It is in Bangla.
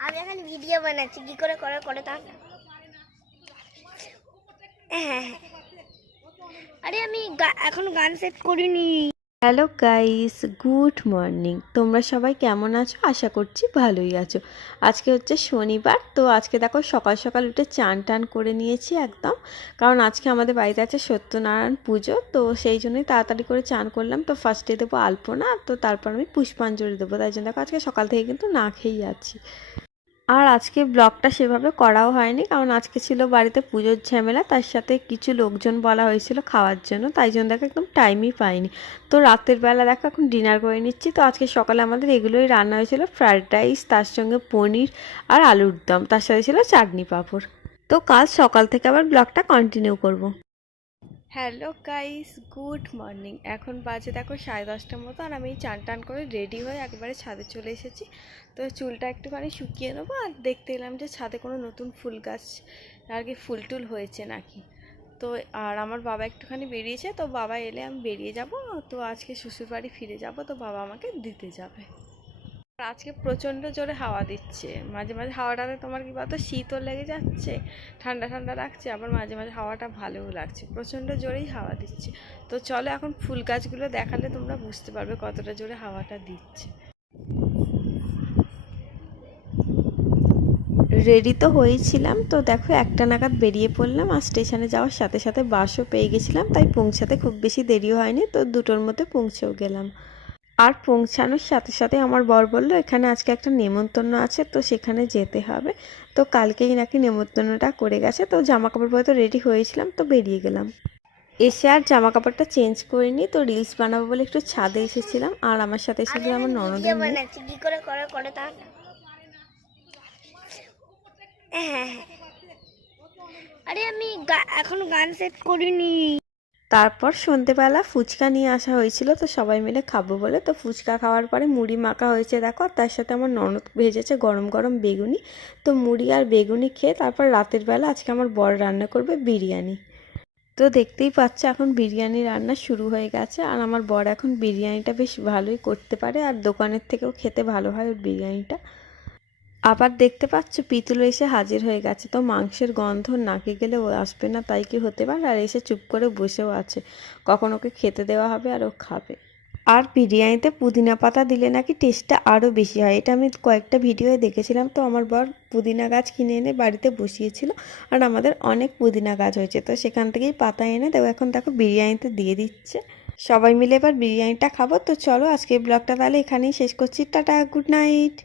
আমি এখন ভিডিও বানাচ্ছি, কি করে করে করে তা। হ্যাঁ, আরে আমি এখন গান সেট করিনি। Hello guys, good morning. তোমরা সবাই কেমন আছো? আশা করছি ভালোই আছো। আজকে হচ্ছে শনিবার, তো আজকে দেখো সকাল সকাল উঠে চান টান করে নিয়েছি একদম, কারণ আজকে আমাদের বাড়িতে আছে সত্যনারায়ণ পুজো, তো সেই জন্যই তাড়াতাড়ি করে চান করলাম। তো ফার্স্টে দেবো আলপনা, তো তারপর আমি পুষ্পাঞ্জলি দেবো, তাই জন্য দেখো আজকে সকাল থেকে কিন্তু না খেয়েই আছি। আর আজকে ব্লগটা সেভাবে করাও হয়নি, কারণ আজকে ছিল বাড়িতে পুজোর ঝামেলা, তার সাথে কিছু লোকজন বলা হয়েছিল খাওয়ার জন্য, তাই জন্য দেখো একদম টাইমই পাইনি। তো রাতের বেলা দেখো এখন ডিনার করে নিচ্ছি। তো আজকে সকালে আমাদের এগুলোই রান্না হয়েছিল, ফ্রায়েড রাইস, তার সঙ্গে পনির আর আলুর দম, তার সাথে ছিল চাটনি পাঁপড়। তো কাল সকাল থেকে আবার ব্লগটা কন্টিনিউ করব। Hello guys, good morning. এখন বাজে দেখো 10:30টার মতো, আর আমি চান টান করে রেডি হয়ে একবারে ছাদে চলে এসেছি। তো চুলটা একটুখানি শুকিয়ে নেবো, আর দেখতে এলাম যে ছাদে কোনো নতুন ফুল গাছ আর কি ফুল টুল হয়েছে নাকি। তো আর আমার বাবা একটুখানি বেরিয়েছে, তো বাবা এলে আমি বেরিয়ে যাব। তো আজকে শ্বশুরবাড়ি ফিরে যাব, তো বাবা আমাকে দিতে যাবে। আর আজকে প্রচণ্ড জোরে হাওয়া দিচ্ছে, মাঝে মাঝে হাওয়াটাতে তোমার কি বলতো শীতও লেগে যাচ্ছে, ঠান্ডা ঠান্ডা লাগছে, আবার মাঝে মাঝে হাওয়াটা ভালোও লাগছে, প্রচণ্ড জোরেই হাওয়া দিচ্ছে। তো চলো এখন ফুল গাছগুলো দেখালে তোমরা বুঝতে পারবে কতটা জোরে হাওয়াটা দিচ্ছে। রেডি তো হয়েছিলাম, তো দেখো 1টা নাগাদ বেরিয়ে পড়লাম, আর স্টেশনে যাওয়ার সাথে সাথে বাসও পেয়ে গেছিলাম, তাই পৌঁছাতে খুব বেশি দেরিও হয়নি, তো 2টোর মধ্যে পৌঁছেও গেলাম। আর পৌঁছানোর সাথে সাথে আমার বর বলল এখানে আজকে একটা নেমন্তন্ন আছে, তো সেখানে যেতে হবে। তো কালকেই নাকি নেমন্তন্নটা করে গেছে, তো জামা কাপড় পরে তো রেডি হয়েছিলাম, তো বেরিয়ে গেলাম। এসে আর জামা কাপড়টা চেঞ্জ করিনি, তো রিলস বানাবো বলে একটু ছাদে এসেছিলাম, আর আমার সাথে আমি এসেছিল এখন আমার ভিডিও ননদের মেয়ে। বানাচ্ছি, কি করে করে করে তা। হ্যাঁ, আরে আমি এখন গান সেট করিনি। তারপর সন্ধেবেলা ফুচকা নিয়ে আসা হয়েছিল, তো সবাই মিলে খাবো বলে। তো ফুচকা খাওয়ার পরে মুড়ি মাখা হয়েছে দেখো, আর তার সাথে আমার ননদ ভেজেছে গরম গরম বেগুনি। তো মুড়ি আর বেগুনি খেয়ে তারপর রাতের বেলা আজকে আমার বর রান্না করবে বিরিয়ানি। তো দেখতেই পাচ্ছ এখন বিরিয়ানি রান্না শুরু হয়ে গেছে, আর আমার বর এখন বিরিয়ানিটা বেশ ভালোই করতে পারে, আর দোকানের থেকেও খেতে ভালো হয় ওর বিরিয়ানিটা। আবার দেখতে পাচ্ছ পিতুল এসে হাজির হয়ে গেছে, তো মাংসের গন্ধ নাকে গেলে ও আসবে না, তাই কি হতে পারে, আর এসে চুপ করে বসেও আছে, কখন ওকে খেতে দেওয়া হবে আর ও খাবে। আর বিরিয়ানিতে পুদিনা পাতা দিলে নাকি টেস্টটা আরও বেশি হয়, এটা আমি কয়েকটা ভিডিওয়ে দেখেছিলাম। তো আমার বর পুদিনা গাছ কিনে এনে বাড়িতে বসিয়েছিল, আর আমাদের অনেক পুদিনা গাছ হয়েছে, তো সেখান থেকেই পাতা এনে দেখো এখন দেখো বিরিয়ানিতে দিয়ে দিচ্ছে। সবাই মিলে এবার বিরিয়ানিটা খাবো। তো চলো আজকে ব্লগটা তাহলে এখানেই শেষ করছি, টাটা, গুড নাইট।